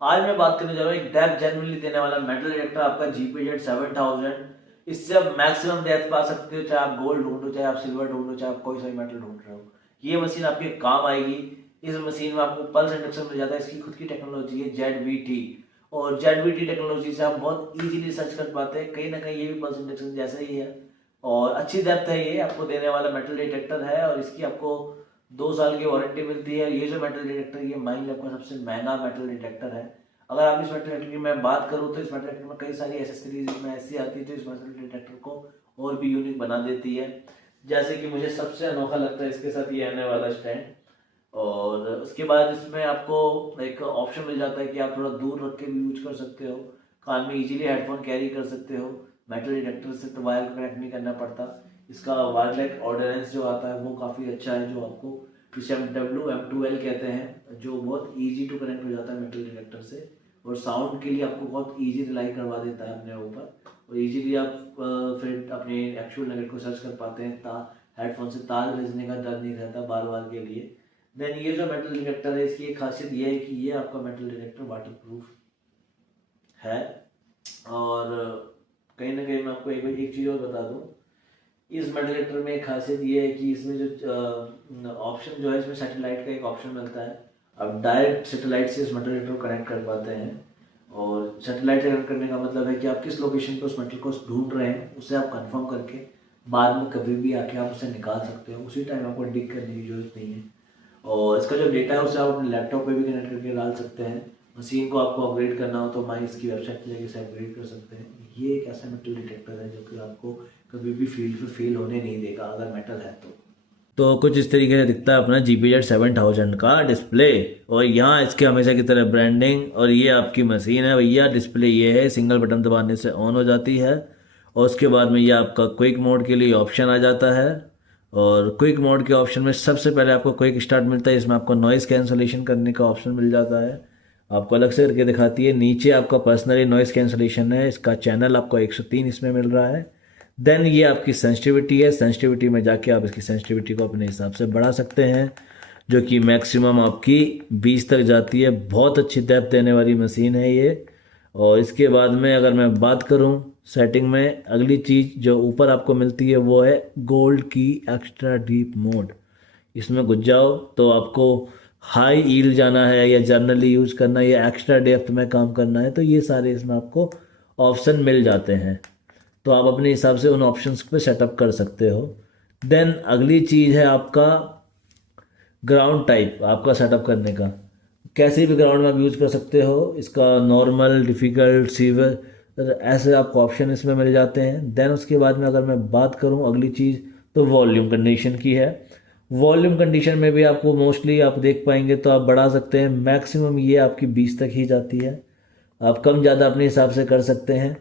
आज मैं बात करने जा रहा हूँ एक डेप्थ जेन्युइनली देने वाला मेटल डिटेक्टर आपका GPZ 7000। इससे आप मैक्सिमम डेप्थ पा सकते हो, चाहे आप गोल्ड ढूंढो, चाहे आप सिल्वर ढूंढो, चाहे आप कोई सा मेटल ढूंढ रहे हो, ये मशीन आपके काम आएगी। इस मशीन में आपको पल्स इंडक्शन मिल जाता है, इसकी खुद की टेक्नोलॉजी है ZVT। और ZVT टेक्नोलॉजी से आप बहुत इजीली सर्च कर पाते हैं, कहीं ना कहीं ये भी पल्स इंडक्शन जैसा ही है और अच्छी डेप्थ है। ये आपको देने वाला मेटल डिटेक्टर है और इसकी आपको 2 साल की वारंटी मिलती है। ये जो मेटल डिटेक्टर, ये माइन लैब का सबसे महंगा मेटल डिटेक्टर है। अगर आप इस मेटल डिटेक्टर की मैं बात करूँ तो इस मेटल डिटेक्टर में कई सारी एसेसरीज इसमें ऐसी आती है जो इस मेटल डिटेक्टर को और भी यूनिक बना देती है। जैसे कि मुझे सबसे अनोखा लगता है इसके साथ ये आने वाला स्टैंड, और उसके बाद इसमें आपको एक ऑप्शन मिल जाता है कि आप थोड़ा दूर रख के भी यूज कर सकते हो, कान में इजीली हेडफोन कैरी कर सकते हो। मेटल डिटेक्टर से तो वायर कनेक्ट नहीं करना पड़ता। इसका वायरलेस ऑर्डिनेंस जो आता है वो काफ़ी अच्छा है, जो आपको जिसे हम WM2L कहते हैं, जो बहुत इजी टू कनेक्ट हो जाता है मेटल डिटेक्टर से। और साउंड के लिए आपको बहुत इजी रिलाई करवा देता है अपने ऊपर, और इजीली आप फिर अपने एक्चुअल नगेट को सर्च कर पाते हैं। हेडफोन से तार भेजने का डर नहीं रहता बार बार के लिए। देन ये जो मेटल डिटेक्टर है, इसकी एक खासियत ये है कि ये आपका मेटल डिटेक्टर वाटर प्रूफ है। और कहीं ना कहीं मैं आपको एक चीज़ और बता दूं, इस मेटल डिटेक्टर में एक खासियत ये है कि इसमें जो ऑप्शन जो है, इसमें सैटेलाइट का एक ऑप्शन मिलता है। अब डायरेक्ट सैटेलाइट से इस मेटल डिटेक्टर को कनेक्ट कर पाते हैं। और सैटेलाइट कनेक्ट करने का मतलब है कि आप किस लोकेशन पे उस मेटल को ढूंढ रहे हैं उसे आप कंफर्म करके बाद में कभी भी आके आप उसे निकाल सकते हो, उसी टाइम आपको डिग करने की जरूरत नहीं है। और इसका जो डेटा है उसे आप अपने लैपटॉप पे भी कनेक्ट करके डाल सकते हैं। मशीन को आपको अपग्रेड करना हो तो माइस की वेबसाइट पे जाके इसे अपग्रेड कर सकते हैं। ये एक ऐसा मेटल डिटेक्टर है जो कि आपको कभी भी फील्ड पे फेल होने नहीं देगा अगर मेटल है तो कुछ इस तरीके से दिखता है अपना GPZ 7000 का डिस्प्ले। और यहाँ इसके हमेशा की तरह ब्रांडिंग, और ये आपकी मशीन है भैया। डिस्प्ले ये है, सिंगल बटन दबाने से ऑन हो जाती है। और उसके बाद में ये आपका क्विक मोड के लिए ऑप्शन आ जाता है। और क्विक मोड के ऑप्शन में सबसे पहले आपको क्विक स्टार्ट मिलता है, इसमें आपको नॉइज़ कैंसलेशन करने का ऑप्शन मिल जाता है, आपको अलग से करके दिखाती है। नीचे आपका पर्सनली नॉइज़ कैंसलेशन है, इसका चैनल आपको 103 इसमें मिल रहा है। देन ये आपकी सेंसिटिविटी है, सेंसिटिविटी में जाके आप इसकी सेंसिटिविटी को अपने हिसाब से बढ़ा सकते हैं, जो कि मैक्सिमम आपकी 20 तक जाती है। बहुत अच्छी डेप्थ देने वाली मशीन है ये। और इसके बाद में अगर मैं बात करूं सेटिंग में, अगली चीज़ जो ऊपर आपको मिलती है वो है गोल्ड की एक्स्ट्रा डीप मोड। इसमें घुस जाओ तो आपको हाई ईल जाना है या जनरली यूज करना है या एक्स्ट्रा डेप्थ में काम करना है, तो ये सारे इसमें आपको ऑप्शन मिल जाते हैं। तो आप अपने हिसाब से उन ऑप्शंस पे सेटअप कर सकते हो। देन अगली चीज़ है आपका ग्राउंड टाइप, आपका सेटअप करने का। कैसे भी ग्राउंड में आप यूज़ कर सकते हो, इसका नॉर्मल, डिफ़िकल्ट, सीवियर, ऐसे आपको ऑप्शन इसमें मिल जाते हैं। देन उसके बाद में अगर मैं बात करूं अगली चीज़, तो वॉल्यूम कंडीशन की है। वॉल्यूम कंडीशन में भी आपको मोस्टली आप देख पाएंगे तो आप बढ़ा सकते हैं, मैक्सिमम ये आपकी 20 तक ही जाती है। आप कम ज़्यादा अपने हिसाब से कर सकते हैं।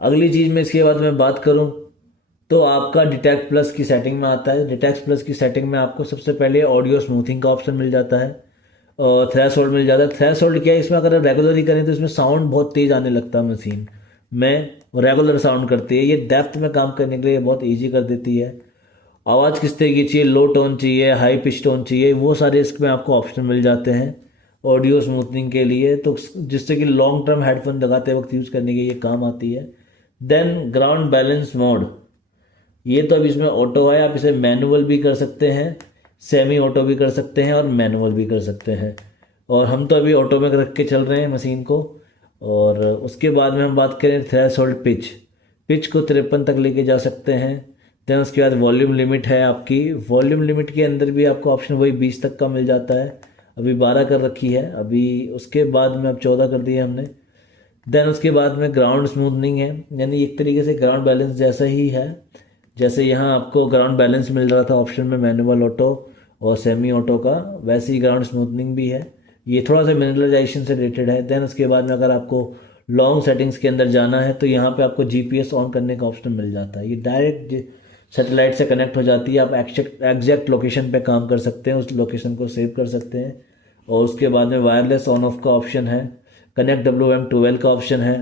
अगली चीज़ में इसके बाद मैं बात करूं तो आपका डिटेक्ट प्लस की सेटिंग में आता है। डिटेक्ट प्लस की सेटिंग में आपको सबसे पहले ऑडियो स्मूथिंग का ऑप्शन मिल जाता है और थ्रेशोल्ड मिल जाता है। थ्रेशोल्ड क्या है, इसमें अगर रेगुलरली करें तो इसमें साउंड बहुत तेज आने लगता है मशीन में, रेगुलर साउंड करती है। ये डेप्थ में काम करने के लिए बहुत ईजी कर देती है। आवाज़ किस तरह की चाहिए, लो टोन चाहिए, हाई पिच टोन चाहिए, वो सारे इसमें आपको ऑप्शन मिल जाते हैं ऑडियो स्मूथनिंग के लिए, तो जिससे कि लॉन्ग टर्म हेडफोन लगाते वक्त यूज़ करने के ये काम आती है। देन ग्राउंड बैलेंस मोड, ये तो अब इसमें ऑटो है, आप इसे मैनुअल भी कर सकते हैं, सेमी ऑटो भी कर सकते हैं और मैनुअल भी कर सकते हैं। और हम तो अभी ऑटो में रख के चल रहे हैं मशीन को। और उसके बाद में हम बात करें थ्रेशोल्ड पिच, पिच को 53 तक लेके जा सकते हैं। देन उसके बाद वॉल्यूम लिमिट है आपकी, वॉल्यूम लिमिट के अंदर भी आपको ऑप्शन वही 20 तक का मिल जाता है। अभी 12 कर रखी है, अभी उसके बाद में अब 14 कर दिया हमने। देन उसके बाद में ग्राउंड स्मूथनिंग है, यानी एक तरीके से ग्राउंड बैलेंस जैसा ही है। जैसे यहाँ आपको ग्राउंड बैलेंस मिल रहा था ऑप्शन में मैनुअल ऑटो और सेमी ऑटो का, वैसे ही ग्राउंड स्मूथनिंग भी है। ये थोड़ा सा मिनरलाइजेशन से रिलेटेड है। देन उसके बाद में अगर आपको लॉन्ग सेटिंग्स के अंदर जाना है तो यहाँ पे आपको GPS ऑन करने का ऑप्शन मिल जाता है। ये डायरेक्ट सैटेलाइट से कनेक्ट हो जाती है, आप एग्जैक्ट लोकेशन पे काम कर सकते हैं, उस लोकेशन को सेव कर सकते हैं। और उसके बाद में वायरलेस ऑन ऑफ का ऑप्शन है, कनेक्ट WM2L का ऑप्शन है,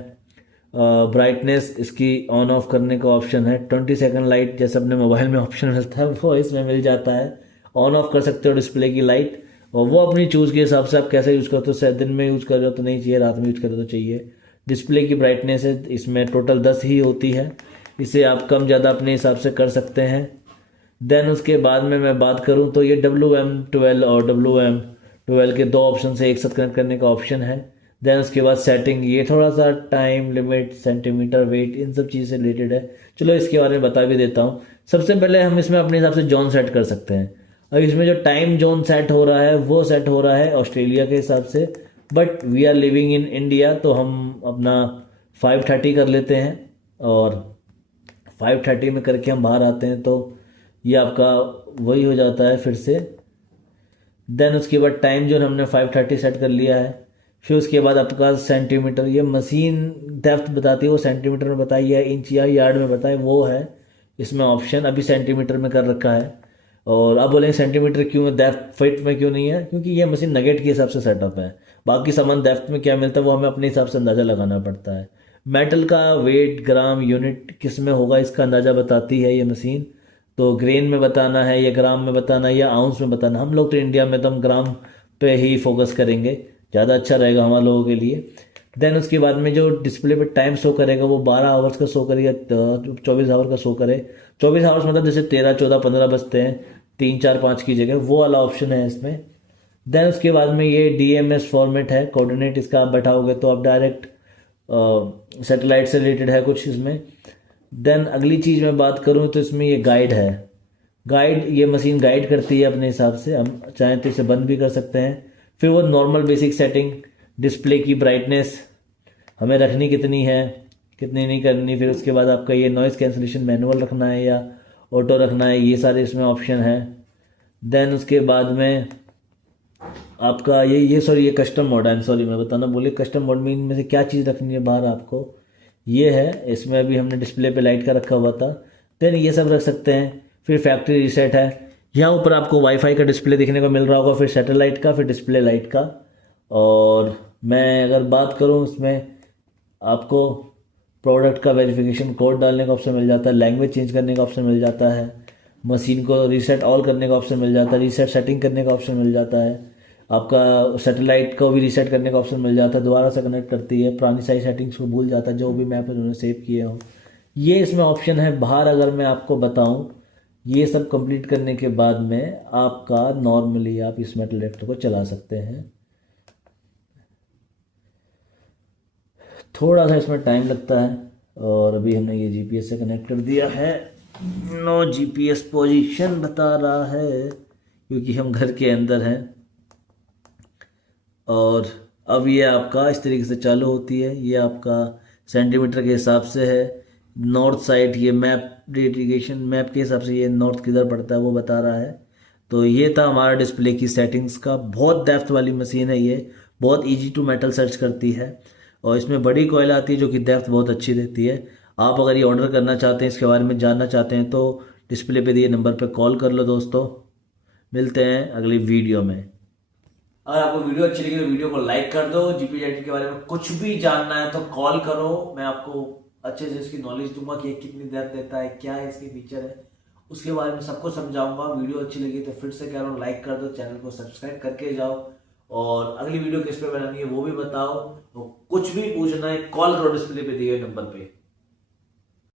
ब्राइटनेस इसकी ऑन ऑफ करने का ऑप्शन है, 20 सेकंड लाइट जैसे अपने मोबाइल में ऑप्शन मिलता है वो इसमें मिल जाता है, ऑन ऑफ कर सकते हो डिस्प्ले की लाइट। और वो अपनी चूज़ के हिसाब से आप कैसे यूज़ करते हो, दिन में यूज़ कर रहे हो तो नहीं चाहिए, रात में यूज़ कर रहे हो तो चाहिए। डिस्प्ले की ब्राइटनेस है इसमें टोटल 10 ही होती है, इसे आप कम ज़्यादा अपने हिसाब से कर सकते हैं। देन उसके बाद में मैं बात करूं तो ये WM12 और WM12 के दो ऑप्शन से एक साथ कनेक्ट करने का ऑप्शन है। देन उसके बाद सेटिंग, ये थोड़ा सा टाइम लिमिट, सेंटीमीटर, वेट, इन सब चीज़ से रिलेटेड है। चलो इसके बारे में बता भी देता हूँ। सबसे पहले हम इसमें अपने हिसाब से जोन सेट कर सकते हैं। अब इसमें जो टाइम जोन सेट हो रहा है वो सेट हो रहा है ऑस्ट्रेलिया के हिसाब से, but we are living in India तो हम अपना 5:30 कर लेते हैं, और 5:30 में करके हम बाहर आते हैं तो ये आपका वही हो जाता है फिर से। देन उसके बाद टाइम जो हमने 5:30 सेट कर लिया है। फिर उसके बाद आपका सेंटीमीटर, ये मशीन डेप्थ बताती है, वो सेंटीमीटर में बताई है, इंच या यार्ड में बताए, वो है इसमें ऑप्शन। अभी सेंटीमीटर में कर रखा है। और अब बोलेंगे सेंटीमीटर क्यों है, डेप्थ फीट में क्यों नहीं है, क्योंकि ये मशीन नगेट के हिसाब से सेटअप है। बाकी सामान डेप्थ में क्या मिलता है वो हमें अपने हिसाब से अंदाज़ा लगाना पड़ता है। मेटल का वेट, ग्राम, यूनिट किस में होगा इसका अंदाज़ा बताती है ये मशीन। तो ग्रेन में बताना है या ग्राम में बताना है या आउंस में बताना। हम लोग तो इंडिया में तो हम ग्राम पे ही फोकस करेंगे, ज़्यादा अच्छा रहेगा हमारे लोगों के लिए। देन उसके बाद में जो डिस्प्ले पे टाइम शो करेगा वो 12 आवर्स का शो करेगा, 24 आवर का शो करे। 24 आवर्स मतलब जैसे 13, 14, 15 बजते हैं, 3, 4, 5 की जगह, वो वाला ऑप्शन है इसमें। देन उसके बाद में ये DMS फॉर्मेट है, कोऑर्डिनेट इसका आप बैठाओगे तो आप डायरेक्ट सैटेलाइट से रिलेटेड है कुछ इसमें। देन अगली चीज़ मैं बात करूँ तो इसमें ये गाइड है। गाइड, ये मशीन गाइड करती है अपने हिसाब से, हम चाहें तो इसे बंद भी कर सकते हैं। फिर वो नॉर्मल बेसिक सेटिंग, डिस्प्ले की ब्राइटनेस हमें रखनी कितनी है, कितनी नहीं करनी। फिर उसके बाद आपका ये नॉइज़ कैंसलेशन मैनुअल रखना है या ऑटो रखना है, ये सारे इसमें ऑप्शन है। देन उसके बाद में आपका ये कस्टम मोड है, सॉरी मैं बताना बोले, कस्टम मोड में इनमें से क्या चीज़ रखनी है बाहर आपको, ये है। इसमें अभी हमने डिस्प्ले पे लाइट का रखा हुआ था, देन ये सब रख सकते हैं। फिर फैक्ट्री रीसेट है, यहाँ ऊपर आपको वाईफाई का डिस्प्ले देखने को मिल रहा होगा, फिर सैटेलाइट का, फिर डिस्प्ले लाइट का। और मैं अगर बात करूँ इसमें आपको प्रोडक्ट का वेरिफिकेशन कोड डालने का ऑप्शन मिल जाता है, लैंग्वेज चेंज करने का ऑप्शन मिल जाता है, मशीन को रीसेट ऑल करने का ऑप्शन मिल जाता है, रीसेट सेटिंग करने का ऑप्शन मिल जाता है, आपका सैटेलाइट को भी रीसेट करने का ऑप्शन मिल जाता है, दोबारा से कनेक्ट करती है, पुरानी सारी सेटिंग्स को भूल जाता है जो भी मैप उन्होंने सेव किए हो, ये इसमें ऑप्शन है। बाहर अगर मैं आपको बताऊं, ये सब कंप्लीट करने के बाद में आपका नॉर्मली आप इस मेटल डिटेक्टर को चला सकते हैं। थोड़ा सा इसमें टाइम लगता है, और अभी हमने ये GPS से कनेक्ट कर दिया है। नो GPS पोजीशन बता रहा है क्योंकि हम घर के अंदर हैं। और अब ये आपका इस तरीके से चालू होती है, ये आपका सेंटीमीटर के हिसाब से है। नॉर्थ साइड, ये मैप डेडिकेशन मैप के हिसाब से ये नॉर्थ किधर पड़ता है वो बता रहा है। तो ये था हमारा डिस्प्ले की सेटिंग्स का। बहुत डेप्थ वाली मशीन है ये, बहुत इजी टू मेटल सर्च करती है, और इसमें बड़ी कॉइल आती है जो कि डेप्थ बहुत अच्छी देती है। आप अगर ये ऑर्डर करना चाहते हैं, इसके बारे में जानना चाहते हैं, तो डिस्प्ले पे दिए नंबर पे कॉल कर लो दोस्तों। मिलते हैं अगली वीडियो में। अगर आपको वीडियो अच्छी लगी तो वीडियो को लाइक कर दो। GP के बारे में कुछ भी जानना है तो कॉल करो, मैं आपको अच्छे से इसकी नॉलेज दूंगा कि ये कितनी डेप्थ देता है, क्या है इसके फीचर है, उसके बारे में सबको समझाऊंगा। वीडियो अच्छी लगी तो फिर से कह रहा हूँ लाइक कर दो, चैनल को सब्सक्राइब करके जाओ, और अगली वीडियो किस पे बनानी है वो भी बताओ। तो कुछ भी पूछना है कॉल करो डिस्प्ले पे दिए नंबर पे।